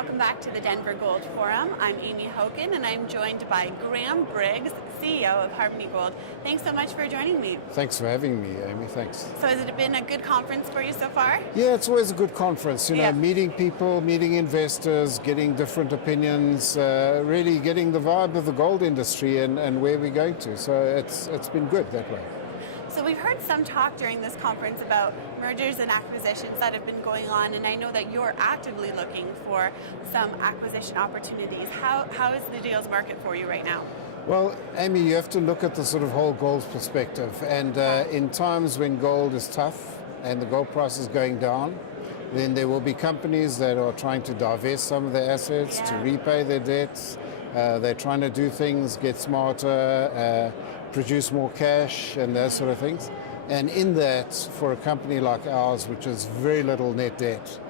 welcome back to the Denver Gold Forum. I'm Amy Hogan, and I'm joined by Briggs, CEO of Harmony Gold. Thanks so much for joining me. Thanks for having me, Amy. Thanks. So has it been a good conference for you so far? Yeah, it's always a good conference. Meeting people, meeting investors, getting different opinions, really getting the vibe of the gold industry and where we're going to. So it's been good that way. So we've heard some talk during this conference about mergers and acquisitions that have been going on, and I know that you're actively looking for some acquisition opportunities. How is the deals market for you right now? Well, Amy, you have to look at the sort of whole gold perspective, and in times when gold is tough and the gold price is going down, then there will be companies that are trying to divest some of their assets to repay their debts. They're trying to do things, get smarter, produce more cash and those sort of things. And in that, for a company like ours, which has very little net debt,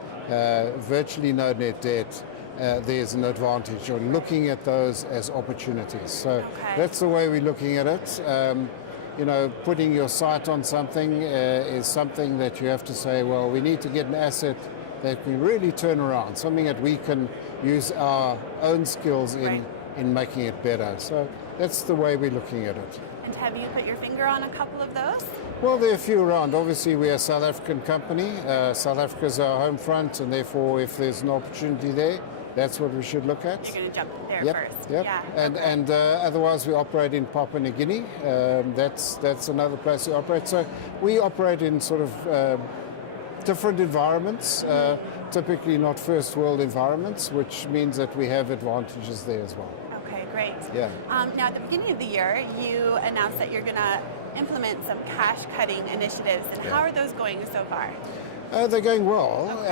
virtually no net debt, there's an advantage. You're looking at those as opportunities. So that's the way we're looking at it. Putting your sight on something is something that you have to say, well, we need to get an asset that can really turn around, something that we can use our own skills in making it better. So that's the way we're looking at it. And have you put your finger on a couple of those? Well, there are a few around. Obviously, we're a South African company. South Africa is our home front, and therefore, if there's an opportunity there, that's what we should look at. You're going to jump there first. Yep. Yeah. And otherwise, we operate in Papua New Guinea. That's another place we operate. So we operate in sort of different environments, typically not first world environments, which means that we have advantages there as well. Okay, great. Yeah. Now, at the beginning of the year, you announced that you're going to implement some cash-cutting initiatives, and how are those going so far? They're going well,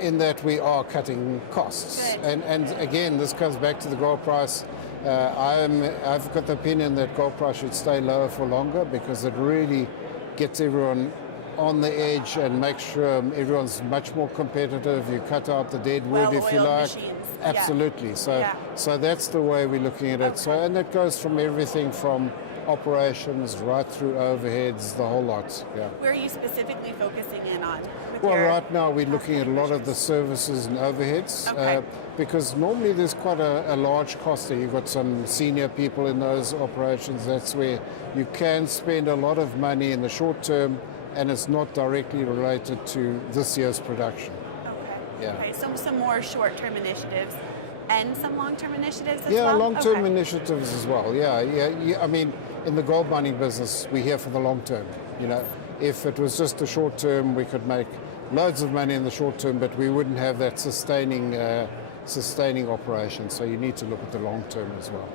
in that we are cutting costs. Good. And again, this comes back to the gold price. I've got the opinion that gold price should stay lower for longer because it really gets everyone on the edge and makes sure everyone's much more competitive. You cut out the dead wood, if you like. Machines. Absolutely. So that's the way we're looking at it. So, and it goes from everything from operations right through overheads, the whole lot. Yeah. Where are you specifically focusing in on? Well, right now we're looking at a lot of the services and overheads because normally there's quite a large cost there. You've got some senior people in those operations. That's where you can spend a lot of money in the short term and it's not directly related to this year's production. Okay, so some more short-term initiatives and some long-term initiatives as well? Yeah, long-term initiatives as well. Yeah. I mean, in the gold mining business, we're here for the long term. If it was just the short term, we could make loads of money in the short term, but we wouldn't have that sustaining operation. So you need to look at the long term as well.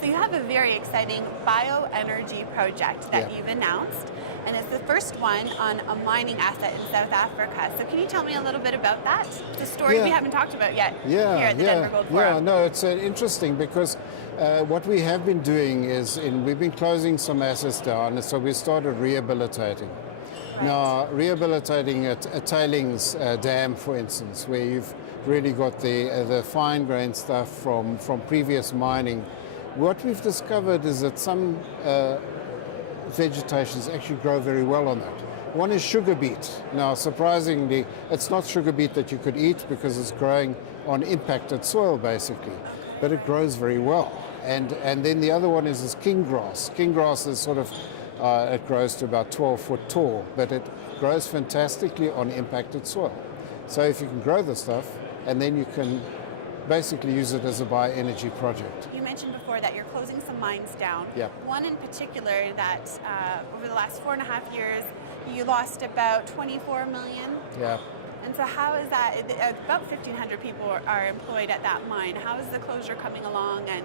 So you have a very exciting Bioenergy Project that you've announced, and it's the first one on a mining asset in South Africa. So can you tell me a little bit about that? It's a story we haven't talked about yet here at the Denver Gold Forum. Yeah, no, it's interesting because what we have been doing is we've been closing some assets down, so we started rehabilitating. Now, rehabilitating a tailings dam, for instance, where you've really got the fine grain stuff from previous mining. What we've discovered is that some vegetations actually grow very well on that. One is sugar beet. Now, surprisingly, it's not sugar beet that you could eat because it's growing on impacted soil, basically, but it grows very well. And then the other one is this king grass. King grass is sort of, it grows to about 12 foot tall, but it grows fantastically on impacted soil. So if you can grow the stuff, and then you can basically use it as a bioenergy project. You mentioned before that you're closing some mines down. Yeah. One in particular that over the last 4.5 years, you lost about 24 million. Yeah. And so how is that? About 1,500 people are employed at that mine. How is the closure coming along? And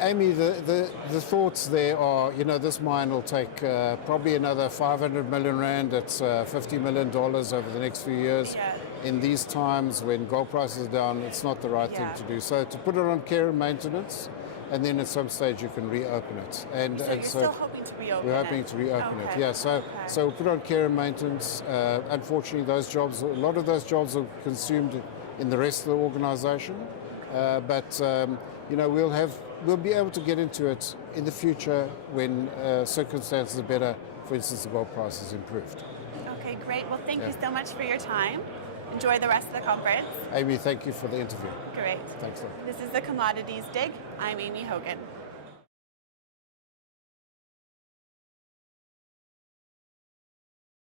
Amy, the thoughts there are, this mine will take probably another 500 million rand. That's $50 million over the next few years. Yeah. In these times when gold prices are down, it's not the right thing to do. So to put it on care and maintenance, and then at some stage you can reopen it. So you're still hoping to reopen it? We're hoping to reopen it, yeah. So we'll put on care and maintenance. Unfortunately, a lot of those jobs are consumed in the rest of the organization. But we'll be able to get into it in the future when circumstances are better. For instance, the gold price has improved. Okay, great. Well, thank you so much for your time. Enjoy the rest of the conference. Amy, thank you for the interview. Great. Thanks. This is the Commodities Dig. I'm Amy Hogan.